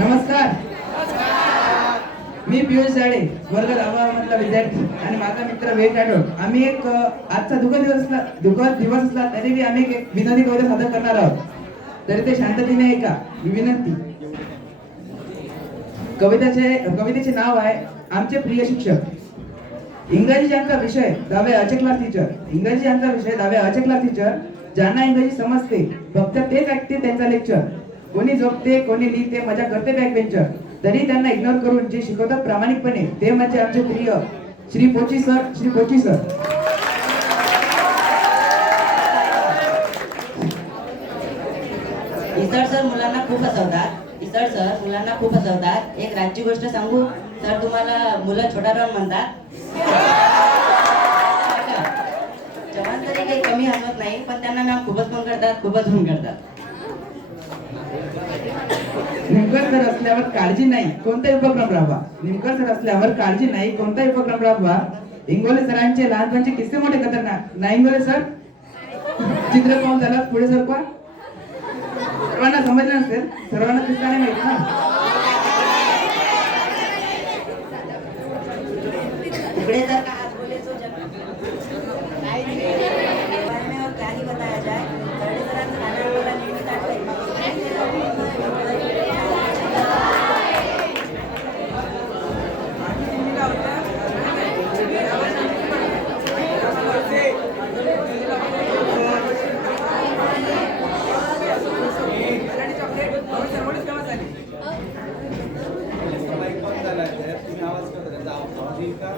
नमस्कार. मी पियुष जाडे वर्ग दहावा विद्यार्थी आणि माझा मित्र वेद जाडव आम्ही एक आजचा दुःख दिवस असला दुःख दिवस असला तरी बी आम्ही एक विनोदी कविता सादर करणार आहोत. तरी ते शांततेने ऐका ही विनंती. कवितेचे कवितेचे नाव आहे आमचे प्रिय शिक्षक. इंग्रजी ज्यांचा विषय दहावे अचे क्लास टीचर इंग्रजी ज्यांचा विषय दहावे अचे क्लास टीचर ज्यांना इंग्रजी समजते फक्त तेच ऐकते त्यांचा लेक्चर कोणी झोपते कोणी लिहिते मजा करते बॅक बेंचर तरी त्यांना इग्नोर करून जे शिकवतात प्रामाणिकपणे ते म्हणजे आमचे प्रिय Shri Pochi sir Shri Pochi sir Isar sir मुलांना खूप हसवतात. इसर सर मुलांना खूप हसवतात. एक राजची गोष्ट सांगू? सर तुम्हाला मुलं छोटा राम म्हणतात. जवान तरी काही कमी हसवत नाही पण त्यांना ना खूपच पण करतात खूपच फोन करतात. निमकर सर असल्यावर काळजी नाही कोणताही उपक्रम राबवा? निमकर सर असल्यावर काळजी नाही कोणताही उपक्रम राबवा? इंगोले सरांचे लहानपणचे किस्से मोठे खतरनाक. नाही इंगोले सर? चित्र पाहून त्याला पुढे सरपा सर्वांना समजलं नसेल? सर्वांना किस्सा नाही माहिती ना?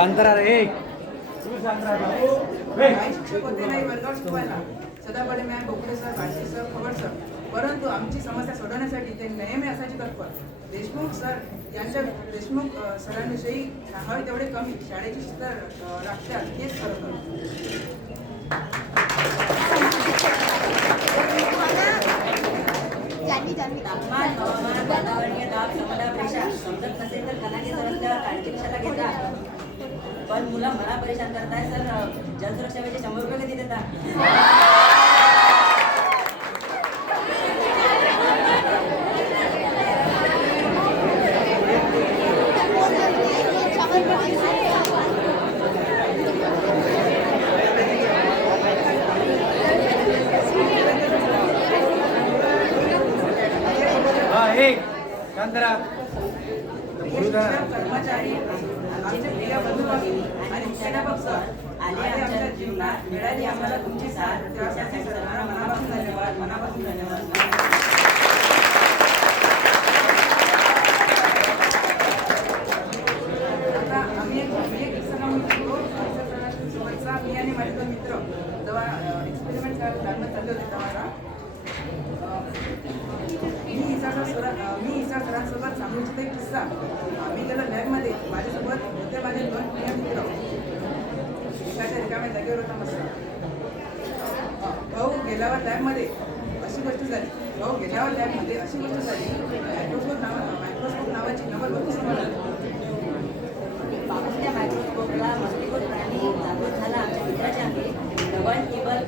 शांत राहा रे Sadapade ma'am Bokade sir Bhashe sir Khabar sir परंतु आमची समस्या सोडवण्यासाठी ते नेहमी असायची तत्पर देशमुख सर यांच्या देशमुख सरांविषयी सांगावे तेवढे कमी शाळेची शिस्त राखतात तेच खरं तापमान हवामान वातावरणीय दाब समजत नसेल तर कलाने सरसल्यावर काळजी कशाला पण मुलं मला परेशान करताय सर जलसुरक्षा वेळी शंभर रुपये कधी देता? हा कर्मचारी. आमचे प्रिय बंधू आणि मुख्याध्यापक सर आले आमच्या जीवनात. मिळाली आम्हाला तुमची साथ. त्यासाठी सर्वांना मनापासून धन्यवाद मनापासून धन्यवाद. आता आम्ही सोबतचा मी आणि माझा मित्र जेव्हा एक्सपेरिमेंट करायला चालले होते तेव्हा. मी इसा मी इसा सरांसोबत सांगू इच्छितो एक किस्सा. आम्ही गेलो लॅबमध्ये माझ्यासोबत होते माझे दोन प्रिय मित्र एकाच्या रिकाम्या जागेवर होता मस्त. भाऊ गेल्यावर लॅबमध्ये अशी गोष्ट झाली. भाऊ गेल्यावर लॅबमध्ये अशी गोष्ट झाली. मायक्रोस्कोप नावा मायक्रोस्कोप नावाची नवल समोर पाहून मायक्रोस्कोपला मस्तीखोर प्राणी जागृत झाला. आमच्या मित्राच्या अंगी डबल टेबल